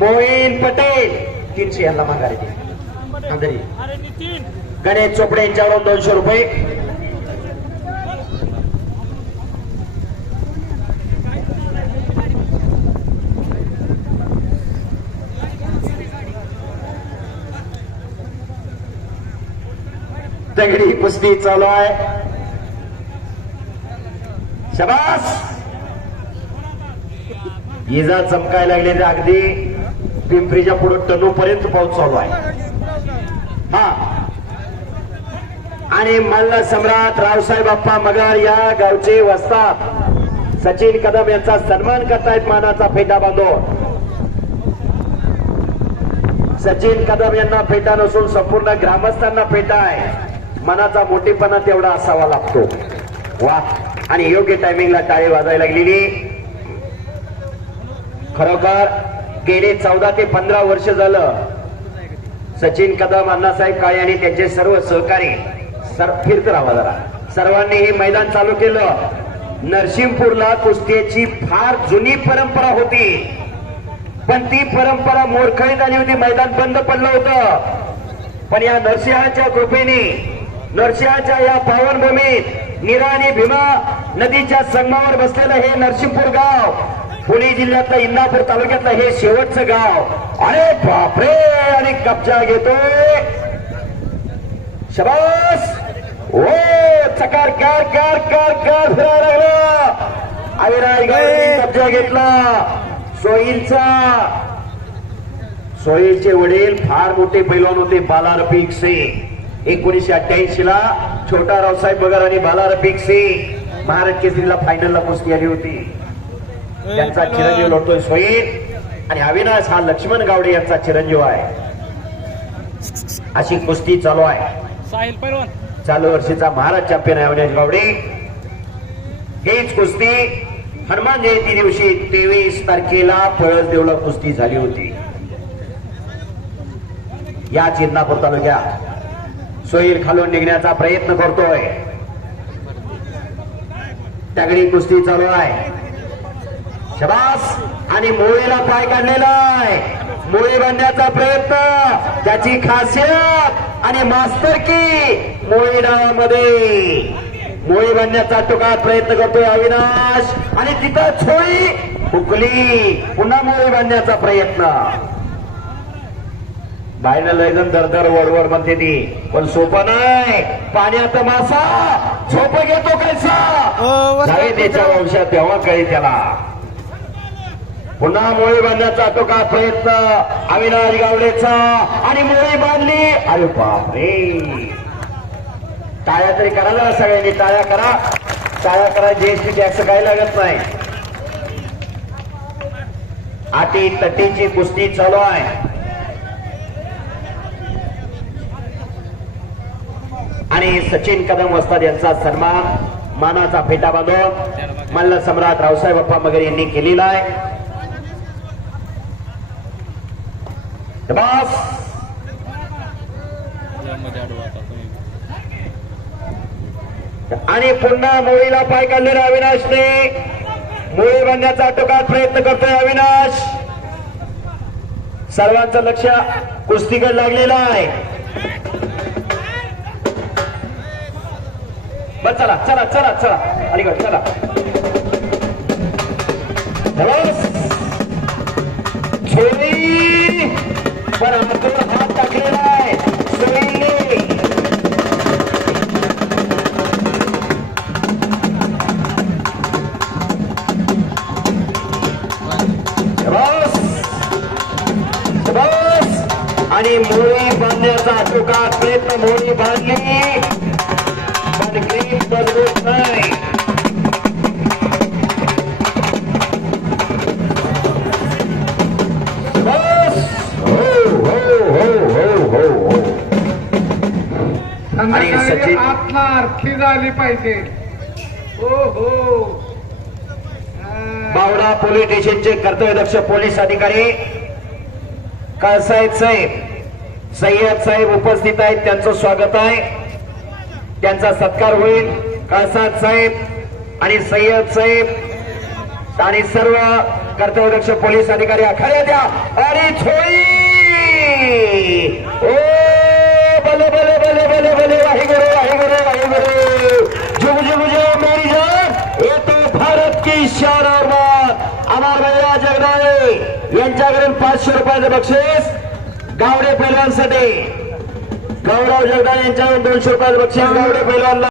मोईन पटेल तीनशे यांना माघारी दे. अंधारी गणेश चोपडे यांच्याकडून दोनशे रुपये. दगडी कुस्ती चालू आहे. शबास! इजा चमकायला लागलेली अगदी. पिंपरीच्या पुढे टनू पर्यंत पाऊस चालू आहे. हा. आणि मल्ल सम्राट रावसाहेब बाप्पा मगर या गावचे वस्तात सचिन कदम यांचा सन्मान करतायत मानाचा फेटा बांधून. सचिन कदम यांना फेटा नसून संपूर्ण ग्रामस्थांना फेटा आहे. मनाचा मोठेपणा तेवढा असावा लागतो. वा. आणि योग्य टायमिंगला टाळी वाजायला लागलेली. खरोखर गेले चौदा ते पंधरा वर्ष झालं. सचिन कदम अण्णासाहेब काळे आणि त्यांचे सर्व सहकारी सर फिरत राहा जरा. सर्वांनी हे मैदान चालू केलं. नरसिंहपूरला कुस्तीची फार जुनी परंपरा होती. पण ती परंपरा मोरखळीत आली होती. मैदान बंद पडलं होतं. पण या नरसिंहाच्या कृपेने नरसिंहाच्या या पावनभूमीत नीरा आणि भीमा नदीच्या संगमावर बसलेलं हे नरसिंहपूर गाव पुणे जिल्ह्यातलं इंदापूर तालुक्यातलं हे शेवटचं गाव. अरे बापरे आणि कब्जा घेतोय शबास. ओ चकार कार कार कार कार फिरायला लागला. अविराज गावची कब्जा घेतला. सोयींचा. सोयीचे वडील फार मोठे पैलवान होते बाला रफिक सिंग. एकोणीशे अठ्ठ्याऐंशी ला छोटा रावसाहेब बगर आणि बाला रफिक सिंग. महाराज केसरीला फायनलला कुस्ती आली होती. त्यांचा चिरंजीव लोटतोय सोयीन. आणि अविनाश हा लक्ष्मण गावडे यांचा चिरंजीव आहे. अशी कुस्ती चालू आहे. साहिल पैलवान चालू वर्षीचा महाराज चॅम्पियन आहे अविनाश गावडे. हीच कुस्ती हनुमान जयंती दिवशी तेवीस तारखेला पळस देवला कुस्ती झाली होती. या चिन्हापूर तालुक्यात सोयीर खालून निघण्याचा प्रयत्न करतोय. तगडी कुस्ती चालू आहे. शबास आणि मोळीला पाय काढलेला आहे. मोळी बांधण्याचा प्रयत्न त्याची खासियत आणि मास्तर की मोळी डावामध्ये. मोळी बांधण्याचा टोकात प्रयत्न करतोय अविनाश आणि तिथं छोळी हुकली. पुन्हा मोळी बांधण्याचा प्रयत्न. बायनं लयजन दरदर वडवड म्हणते ती. पण सोपं नाही. पाण्यात मासा झोप घेतो कैसा? जावे त्याच्या वंशात तेव्हा कळी त्याला. पुन्हा मोळी बांधण्याचा तो का प्रयत्न? अविनाश गावडेचा. आणि मोळी बांधली. अरे बापरे. टाळ्या तरी करायला ना सगळ्यांनी टाळ्या करा. टाळ्या करा जीएसटी टॅक्स काही लागत नाही. आटी तटीची कुस्ती चालू आहे. आणि सचिन कदम वस्ताद यांचा सन्मान मानाचा फेटा बांधून मल्ल सम्राट रावसाहेब बाप्पा मगर यांनी केलेला आहे. बस आणि पुन्हा मोळीला पाय काढलेला अविनाशने. मोळी बांधण्याचा टोकात प्रयत्न करतोय अविनाश. सर्वांचं लक्ष कुस्तीकडे लागलेलं आहे. चला चला चला चला. अलीकडे चला. पण हातून हात टाकलेला आहे बस बस आणि मोळी बांधण्याचा तुका प्रयत्न मोळी बांधली आणि सचिन- आतला आरती झाली पाहिजे. हो हो हा. बावडा पोलीस स्टेशनचे कर्तव्यदक्ष पोलीस अधिकारी काळसाहेब साहेब सय्यद साहेब उपस्थित आहेत त्यांचं स्वागत आहे. त्यांचा सत्कार होईल. काळसाहेब साहेब आणि सय्यद साहेब आणि सर्व कर्तव्यदक्ष पोलीस अधिकारी आखाड्या द्या. आणि छोई अमर जगदाळे यांच्याकडून पाचशे रुपयाचं बक्षीस गावडे पैलवानसाठी. गौरव जगदाळे यांच्याकडून दोनशे रुपयाचं बक्षीस गावडे पैलवानला.